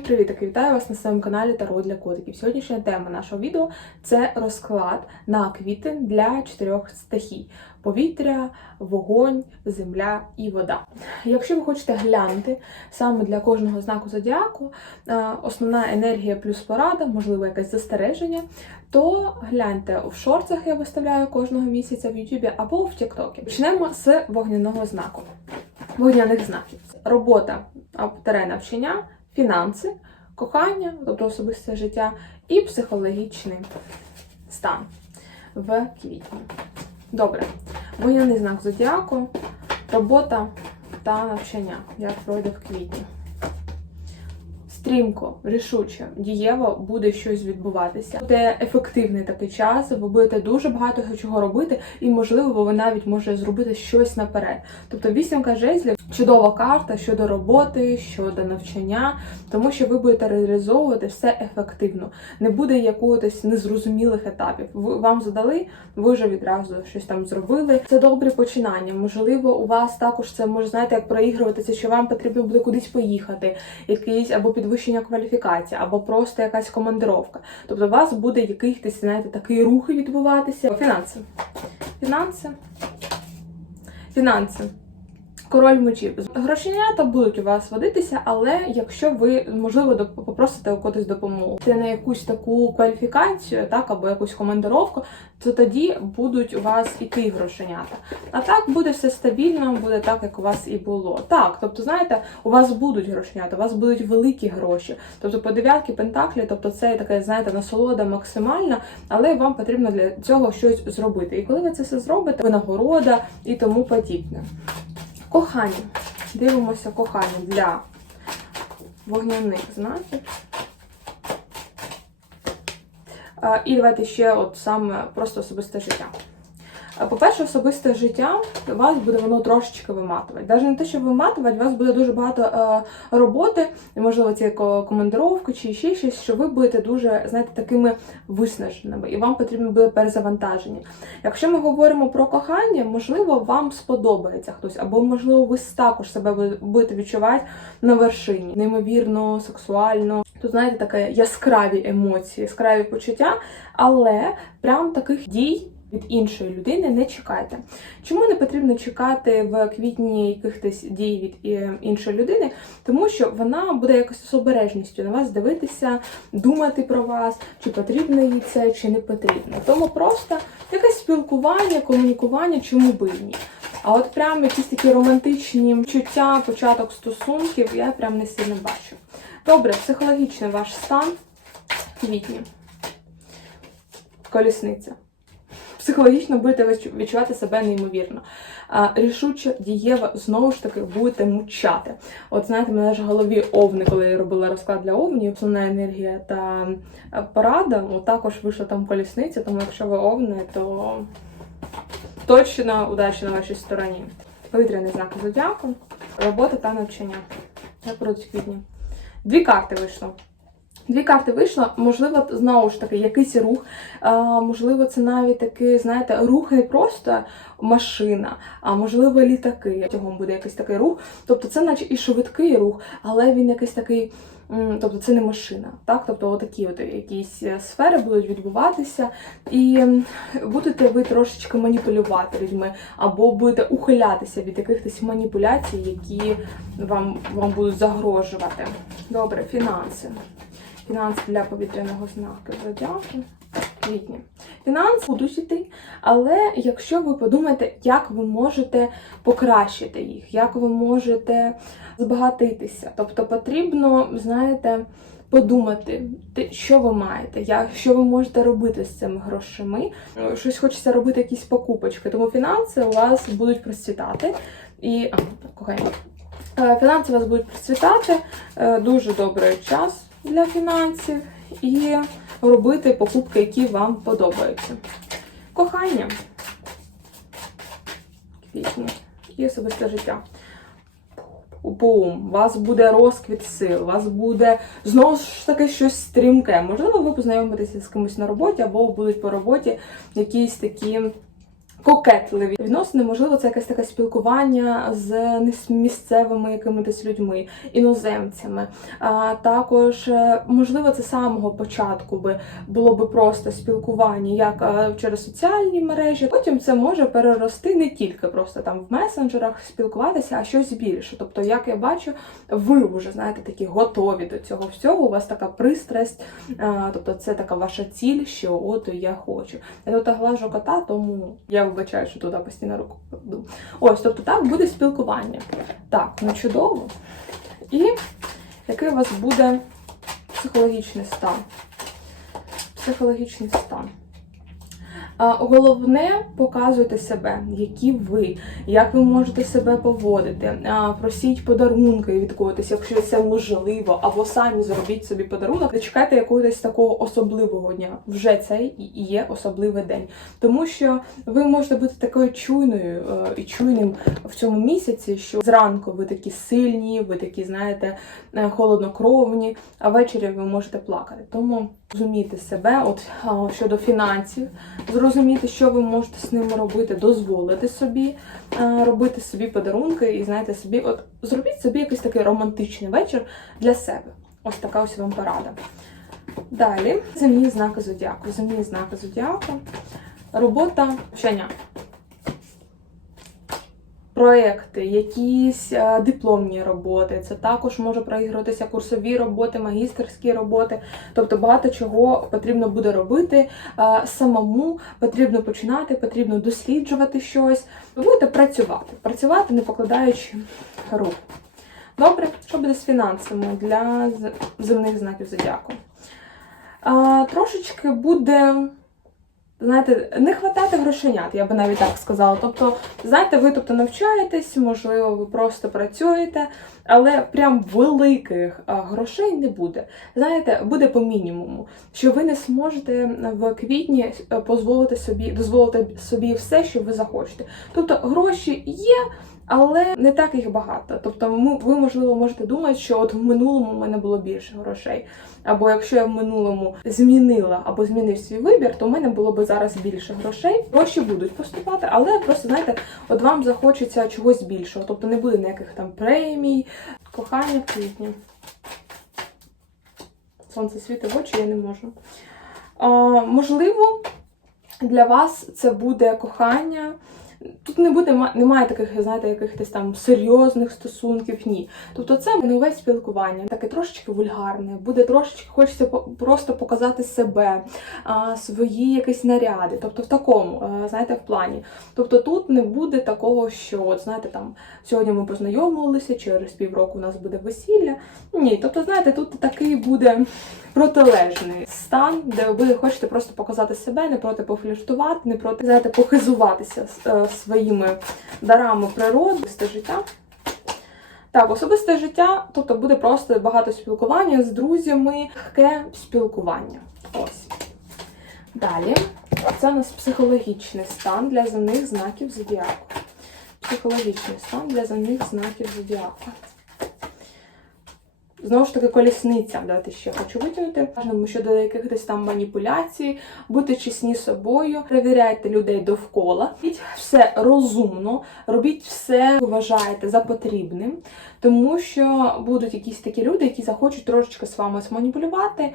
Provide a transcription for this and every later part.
Привіт! Вітаю вас на своєму каналі Таро для котиків. Сьогоднішня тема нашого відео це розклад на квітень для чотирьох стихій: повітря, вогонь, земля і вода. Якщо ви хочете глянути саме для кожного знаку зодіаку, основна енергія плюс порада, можливо, якесь застереження, то гляньте в шорцах, я виставляю кожного місяця в Ютубі або в Тіктокі. Почнемо з вогняного знаку. Вогняних знаків. Робота або навчання, фінанси, кохання, тобто особисте життя, і психологічний стан в квітні. Добре. воєнний знак зодіаку, робота та навчання. Як пройде в квітні. Стрімко, рішуче, дієво буде щось відбуватися. Буде ефективний такий час, ви будете дуже багато чого робити, і, можливо, ви навіть можете зробити щось наперед. Тобто вісімка жезлів чудова карта щодо роботи, щодо навчання, тому що ви будете реалізовувати все ефективно. Не буде якогось незрозумілих етапів. Ви вам задали, ви вже відразу щось там зробили. Це добре починання. Можливо, у вас також це може знаєте, як проігруватися, що вам потрібно буде кудись поїхати, якийсь або підвищення кваліфікації, або просто якась командировка. Тобто, у вас буде якийсь, знаєте, такий рух відбуватися. Фінанси. Фінанси. Фінанси. Король мечів. Грошенята будуть у вас водитися, але якщо ви, можливо, попросите у когось допомогу Це на якусь таку кваліфікацію, так, або якусь командировку, то тоді будуть у вас іти грошенята. А так буде все стабільно, буде так, як у вас і було. Так, тобто, знаєте, у вас будуть грошенята, у вас будуть великі гроші. Тобто по дев'ятки пентаклі, тобто це така, знаєте, насолода максимальна, але вам потрібно для цього щось зробити. І коли ви це все зробите, винагорода і тому подібне. Кохання. Дивимося кохання для вогняних знаків. І давайте ще от саме просто особисте життя. По-перше, особисте життя вас буде воно трошечки виматувати. Навіть не те, що виматувати, у вас буде дуже багато е, роботи, можливо, це ко- командировки чи ще щось, що ви будете дуже, знаєте, такими виснаженими, і вам потрібно буде перезавантаження. Якщо ми говоримо про кохання, можливо, вам сподобається хтось, або можливо, ви також себе будете відчувати на вершині, неймовірно, сексуально. Тут знаєте, таке яскраві емоції, яскраві почуття, але прям таких дій. Від іншої людини не чекайте. Чому не потрібно чекати в квітні якихось дій від е, іншої людини? Тому що вона буде якось з обережністю на вас дивитися, думати про вас, чи потрібно їй це, чи не потрібно. Тому просто якесь спілкування, комунікування, чому би ні. А от прям якісь такі романтичні чуття, початок стосунків я прям не сильно бачу. Добре, психологічний ваш стан в квітні. Колісниця. Психологічно будете відчувати себе неймовірно. Рішуче, дієво, знову ж таки, будете мучати. От знаєте, мене ж в голові овни, коли я робила розклад для овнів, основна енергія та е, порада, от також вийшла там колісниця, тому якщо ви овни, то точно удача на вашій стороні. Повітряний знак зодіаку, робота та навчання. Як пройдуть квітні. Дві карти вийшло. Дві карти вийшло, можливо, знову ж таки, якийсь рух, можливо, це навіть такий, знаєте, рух не просто машина, а можливо, літаки. Цього буде якийсь такий рух. Тобто це наче і швидкий рух, але він якийсь такий, тобто це не машина. Так? Тобто отакі от якісь е, сфери будуть відбуватися, і будете ви трошечки маніпулювати людьми, або будете ухилятися від якихось маніпуляцій, які вам, вам будуть загрожувати. Добре, фінанси. Фінанси для повітряного знаку зодіаку. Квітні. Фінанси будуть йти, але якщо ви подумаєте, як ви можете покращити їх, як ви можете збагатитися, тобто потрібно, знаєте, подумати, що ви маєте, що ви можете робити з цими грошима. Щось хочеться робити, якісь покупочки, тому фінанси у вас будуть процвітати. І а, кохання. Е, Фінанси у вас будуть процвітати, е, дуже добрий час для фінансів і робити покупки, які вам подобаються. Кохання. Квітні. І особисте життя. Бум, вас буде розквіт сил, вас буде знову ж таки щось стрімке. Можливо, ви познайомитеся з кимось на роботі, або будуть по роботі якісь такі кокетливі відносини. Можливо, це якесь таке спілкування з місцевими якимись людьми, іноземцями. А також, е, можливо, це з самого початку би було би просто спілкування, як е, через соціальні мережі. Потім це може перерости не тільки просто там в месенджерах спілкуватися, а щось більше. Тобто, як я бачу, ви вже знаєте такі готові до цього всього. У вас така пристрасть, тобто це така ваша ціль, що от я хочу. Я тут глажу кота, тому я вибачаю, що туди постійно руку кладу. Ось, тобто так буде спілкування. Так, ну чудово. І який у вас буде психологічний стан? Психологічний стан. Головне показуйте себе, які ви, як ви можете себе поводити. Просіть подарунки від когось, якщо це можливо, або самі зробіть собі подарунок. Не чекайте якогось такого особливого дня. Вже це і є особливий день, тому що ви можете бути такою чуйною е, і чуйним в цьому місяці, що зранку ви такі сильні, ви такі, знаєте, е, холоднокровні, а ввечері ви можете плакати. Тому зрозумійте себе, от щодо фінансів, зрозуміти, що ви можете з ними робити, дозволити собі робити собі подарунки і знаєте собі, от зробіть собі якийсь такий романтичний вечір для себе. Ось така ось вам порада. Далі земні знаки зодіаку. Земні знаки зодіаку. Робота вчення. Проекти, якісь е, дипломні роботи, це також може проігруватися курсові роботи, магістерські роботи. Тобто багато чого потрібно буде робити е, самому, потрібно починати, потрібно досліджувати щось. Ви будете працювати, працювати, не покладаючи рук. Добре, що буде з фінансами для земних знаків зодіаку? А, трошечки буде. Знаєте, не хватати грошенят, я би навіть так сказала. Тобто, знаєте, ви тобто навчаєтесь, можливо, ви просто працюєте, але прям великих грошей не буде. Знаєте, буде по мінімуму, що ви не зможете в квітні е, дозволити собі, дозволити собі все, що ви захочете. Тобто гроші є. Але не так їх багато. Тобто, ви, можливо, можете думати, що от в минулому в мене було більше грошей. Або якщо я в минулому змінила або змінив свій вибір, то в мене було б зараз більше грошей. Гроші будуть поступати, але просто знаєте, от вам захочеться чогось більшого. Тобто не буде ніяких там премій, кохання в квітні. Сонце світить в очі, я не можу. А, можливо, для вас це буде кохання. Тут не буде ма- немає таких, знаєте, якихось там серйозних стосунків, ні. Тобто це нове спілкування, таке трошечки вульгарне, буде трошечки хочеться просто показати себе, свої якісь наряди. Тобто в такому, знаєте, в плані. Тобто тут не буде такого, що от знаєте, там сьогодні ми познайомилися, через півроку у нас буде весілля. Ні, тобто, знаєте, тут такий буде протилежний стан, де ви хочете просто показати себе, не проти пофліртувати, не проти знаєте, похизуватися е, своїми дарами природи, це життя. Так, особисте життя, тобто буде просто багато спілкування з друзями, легке спілкування. Ось. Далі, це у нас психологічний стан для земних знаків зодіаку. Психологічний стан для земних знаків зодіаку. Знову ж таки, колісниця, давайте ще хочу витягнути. Важливо щодо якихось там маніпуляцій, бути чесні собою, перевіряйте людей довкола, робіть все розумно, робіть все, вважаєте за потрібним, тому що будуть якісь такі люди, які захочуть трошечки з вами зманіпулювати е,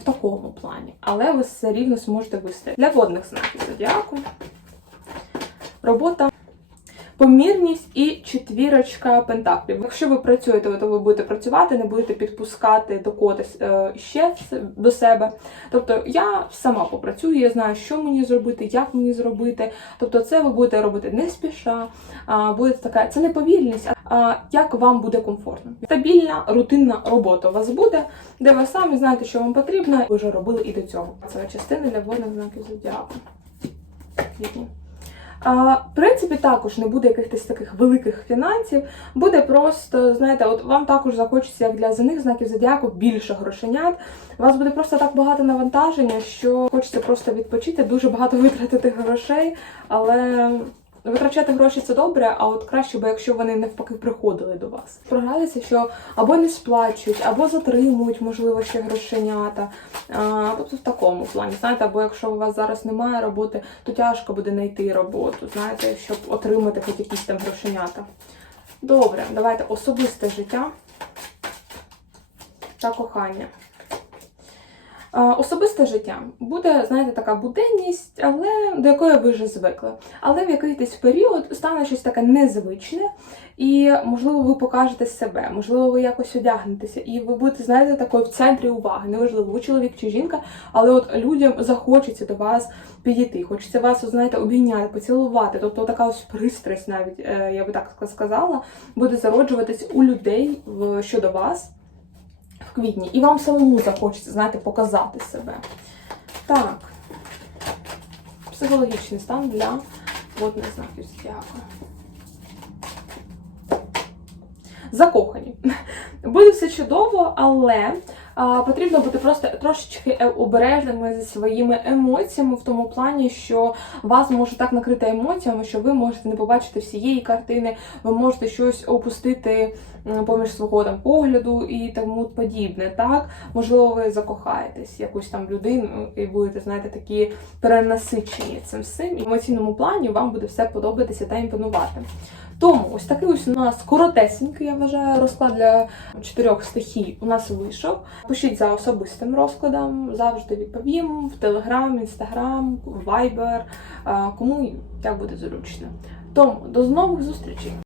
в такому плані, але ви все рівно зможете вистояти. Для водних знаків зодіаку. Робота Помірність і четвірочка пентаклів. Якщо ви працюєте, то ви будете працювати, не будете підпускати до когось е, ще до себе. Тобто я сама попрацюю, я знаю, що мені зробити, як мені зробити. Тобто, це ви будете робити не спіша, буде така, це не повільність, а як вам буде комфортно. Стабільна рутинна робота у вас буде, де ви самі знаєте, що вам потрібно. Ви вже робили і до цього. Це частина для водних знаків зодіаку. Квітні. В принципі, також не буде якихось таких великих фінансів, буде просто, знаєте, от вам також захочеться, як для земних знаків зодіаку, більше грошенят. У вас буде просто так багато навантаження, що хочеться просто відпочити, дуже багато витратити грошей, але Витрачати гроші це добре, а от краще би, якщо вони навпаки приходили до вас. Програється, що або не сплачують, або затримують, можливо, ще грошенята. А, тобто в такому плані, знаєте, або якщо у вас зараз немає роботи, то тяжко буде знайти роботу, знаєте, щоб отримати хоч якісь там грошенята. Добре, давайте особисте життя та кохання. Особисте життя буде, знаєте, така буденність, але до якої ви вже звикли. Але в якийсь період стане щось таке незвичне, і можливо ви покажете себе, можливо, ви якось одягнетеся, і ви будете, знаєте, такою в центрі уваги. Неважливо, ви чоловік чи жінка, але от людям захочеться до вас підійти, хочеться вас, знаєте, обійняти, поцілувати. Тобто така ось пристрасть, навіть е, я би так сказала, буде зароджуватись у людей щодо вас в квітні, і вам самому захочеться, знаєте, показати себе. Так. Психологічний стан для водних знаків Дякую. Закохані. Буде все чудово, але потрібно бути просто трошечки е- обережними зі своїми емоціями в тому плані, що вас може так накрити емоціями, що ви можете не побачити всієї картини, ви можете щось опустити поміж свого там погляду і тому подібне. Так, можливо, ви закохаєтесь якусь там людину і будете, знаєте, такі перенасичені цим всім. І в емоційному плані вам буде все подобатися та імпонувати. Тому ось такий ось у нас коротесенький, я вважаю, розклад для чотирьох стихій у нас вийшов. Пишіть за особистим розкладом, завжди відповім в Телеграм, Інстаграм, Вайбер, кому як буде зручно. Тому до нових зустрічей!